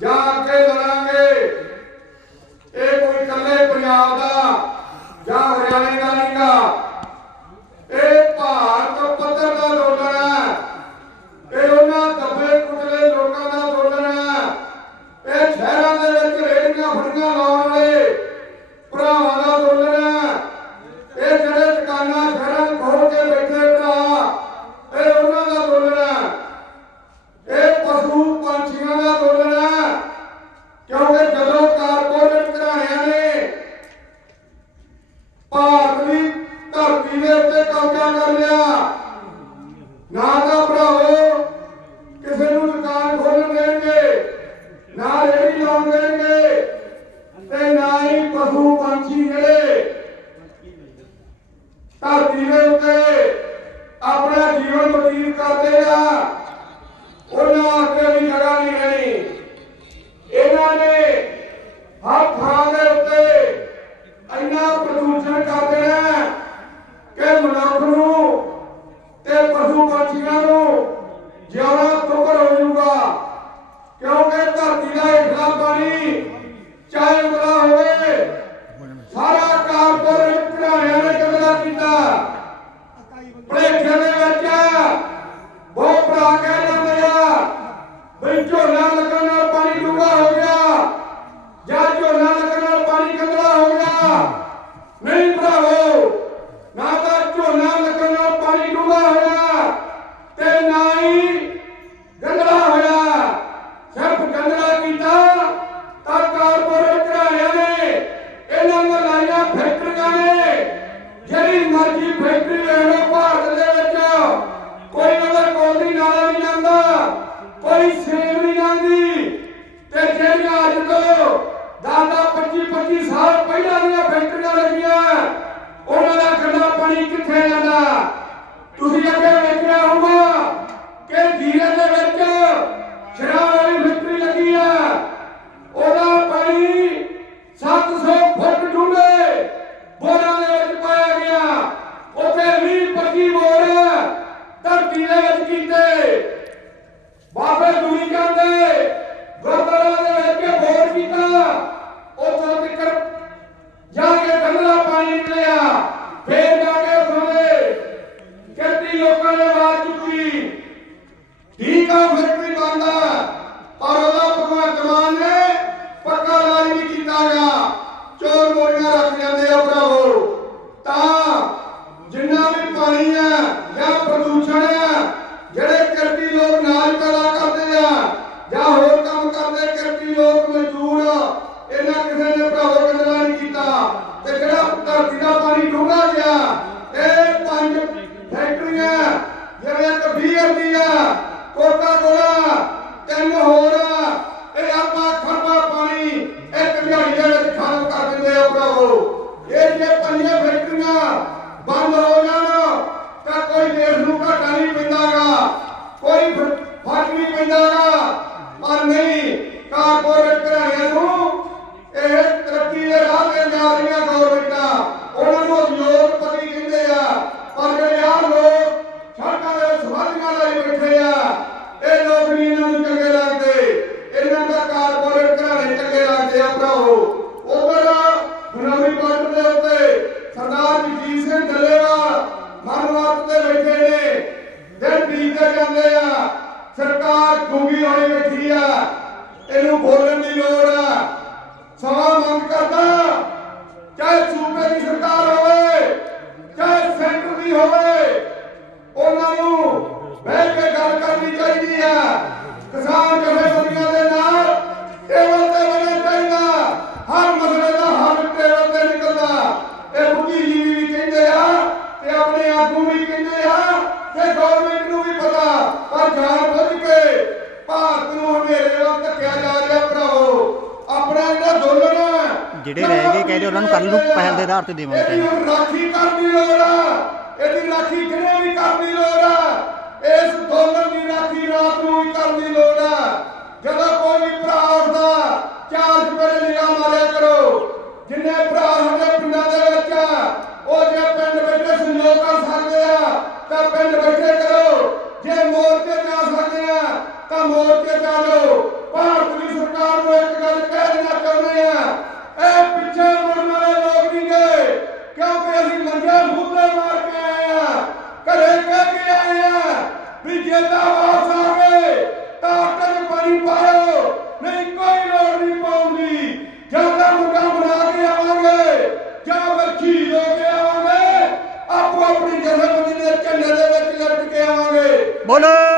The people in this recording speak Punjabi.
ਜਾਂ ਅੱਗੇ ਲੜਾਂਗੇ। ਇਹ ਕੋਈ ਇਕੱਲੇ ਪੰਜਾਬ ਦਾ ਜਾਂ ਹਰਿਆਣੇ ਦਾ ਨਹੀਂਗਾ ਇਹ ਭਾਰਤ ਪੱਧਰ ਦਾ ਅੰਦੋਲਨ ਹੈ। ਇਹ ਉਹਨਾਂ ਦੱਬੇ ਕੁਚਲੇ ਲੋਕਾਂ ਦਾ ਅੰਦੋਲਨ ਹੈ। ਇਹ ਸ਼ਹਿਰਾਂ ਦੇ ਵਿੱਚ ਰੇੜੀਆਂ ਫੜੀਆਂ ਲਾਉਣ ਵਾਲੇ ਭਰਾਵਾਂ ਦਾ ਅੰਦੋਲਨ ਹੈ। ਇਹ ਜਿਹੜੇ ਦੁਕਾਨਾਂ, ਸ਼ਹਿਰਾਂ 'ਚ ਖੋਲ ਕੇ ਬੈਠੇ ਭਰਾ ਇਹ ਉਹਨਾਂ ਦਾ ਅੰਦੋਲਨ ਹੈ ਇਹ ਪਸ਼ੂ ਪੰਛੀਆਂ ਦਾ ਅੰਦੋਲਨ ਹੈ ਕਿਉਂਕਿ ਜਦੋਂ ਕਾਰਪੋਰੇਟ ਘਰਾਣਿਆਂ ਨੇ ਭਾਰਤ ਦੀ ਧਰਤੀ ਦੇ ਉੱਤੇ ਕਬਜ਼ਾ ਕਰ ਲਿਆ ਨਾ ਤਾਂ ਭਰਾਵੋ ਕਿਸੇ ਨੂੰ ਦੁਕਾਨ ਖੋਲਣ ਦੇਣਗੇ ਨਾ ਰੇੜੀ ਲਾਉਣ ਦੇਣਗੇ ਤੇ ਨਾ ਹੀ ਪਸ਼ੂ ਪੰਛੀ ਜਿਹੜੇ ਧਰਤੀ ਦੇ ਉੱਤੇ ਆਪਣਾ ਜੀਵਨ ਬਤੀਤ ਕਰਦੇ ਆ। ਉਹਨਾਂ ਵਾਸਤੇ ਵੀ ਜਗ੍ਹਾ ਨਹੀਂ ਰਹਿਣੀ ਇਹਨਾਂ ਨੇ ਹਰ ਥਾਂ ਦੇ ਉੱਤੇ ਇੰਨਾ ਪ੍ਰਦੂਸ਼ਣ ਕਰ ਦੇਣਾ ਕਿ ਮਨੁੱਖ ਨੂੰ ਤੇ ਪਸ਼ੂ ਪੰਛੀਆਂ ਨੂੰ Hallelujah. ਕਿਸਾਨ ਜਥੇਬੰਦੀਆਂ ਦੇ ਨਾਲ ਟੇਬਲ ਤੇ ਬਣਾ ਚਾਹੀਦਾ ਹਰ ਮਸਲੇ ਦਾ ਹੱਲ ਟੇਬਲ ਤੇ ਨਿਕਲਦਾ। ਇਹ ਬੁੱਧੀਜੀਵੀ ਵੀ ਕਹਿੰਦੇ ਆ ਤੇ ਆਪਣੇ ਆਗੂ ਵੀ ਕਹਿੰਦੇ ਆ ਤੇ ਗਵਰਨਮੈਂਟ ਨੂੰ ਵੀ ਪਤਾ। ਪਰ ਜਾਣ ਬੁੱਝ ਕੇ ਭਾਰਤ ਨੂੰ ਹਨੇਰੇ ਵੱਲ ਧੱਕਿਆ ਜਾ ਰਿਹਾ ਭਰਾਵੋ। ਆਪਣਾ ਜਿਹੜਾ ਅੰਦੋਲਨ ਹੈ ਜਿਹੜੇ ਰਹਿ ਗਏ ਕਹਿੰਦੇ ਉਹਨਾਂ ਨੂੰ ਕੱਲ ਨੂੰ ਪਹਿਲ ਦੇ ਆਧਾਰ ਤੇ ਦੇਵਾਂਗੇ। ਰਾਖੀ ਕਰਨ ਲੋੜ ਆ। ਇਹਦੀ ਰਾਖੀ ਕਿਹਨੇ ਵੀ ਕਰਨ ਲੋੜ ਆ? ਇਸ ਅੰਦੋਲਨ ਦੀ ਰਾਖੀ ਰਾਤ ਨੂੰ ਵੀ ਕਰਨ ਦੀ ਲੋੜ ਆ ਜਦੋਂ ਕੋਈ ਵੀ ਭਰਾ ਉੱਠਦਾ, ਚਾਰ ਚੁਫੇਰੇ ਨਿਗਾਹ ਮਾਰਿਆ ਕਰੋ। ਜਿੰਨੇ ਭਰਾ ਸਾਡੇ ਪਿੰਡਾਂ ਦੇ ਵਿੱਚ ਉਹ ਜੇ ਪਿੰਡ ਬੈਠੇ ਸੰਯੋਗ ਕਰ ਸਕਦੇ ਆ, ਤਾਂ ਪਿੰਡ ਬੈਠੇ ਕਰੋ। ਜੇ ਮੋਰਚੇ ਜਾ ਸਕਦੇ ਆ, ਤਾਂ ਮੋਰਚੇ ਚਾਲੋ ਭਾਰਤ ਦੀ ਸਰਕਾਰ ਨੂੰ ਇੱਕ ਗੱਲ ਕਹਿ ਦੇਣਾ ਚਾਹੁੰਦੇ ਆ ਇਹ ਪਿੱਛੇ ਮੁੜਨ ਵਾਲੇ ਲੋਕ ਨਹੀਂ ਗਏ ਕਿਉਂਕਿ ਅਸੀਂ ਮੰਜੇ ਮੁੱਦੇ ਮਾਰ ਕੇ ਆਏ ਆ ਘਰੇ ਕਹਿ ਕੇ ਆਏ ਆ ਵੀ ਵਾਪਸ ਆਵੇ ਤਾਂ ਆਟੇ ਪਾਣੀ ਪਾਇਓ। ਨਹੀਂ, ਕੋਈ ਲੋੜ ਨਹੀਂ ਪਾਉਂਦੀ ਜਾਂ ਤਾਂ ਮੁੰਡਾ ਬਣਾ ਕੇ ਆਵਾਂਗੇ, ਜਾਂ ਫਿਰ ਹੋ ਕੇ ਆਵਾਂਗੇ ਆਪੋ ਆਪਣੀ ਜਥੇਬੰਦੀ ਦੇ ਝੰਡੇ ਦੇ ਵਿੱਚ ਲਪਟ ਕੇ ਆਵਾਂਗੇ। ਬੋਲੇ।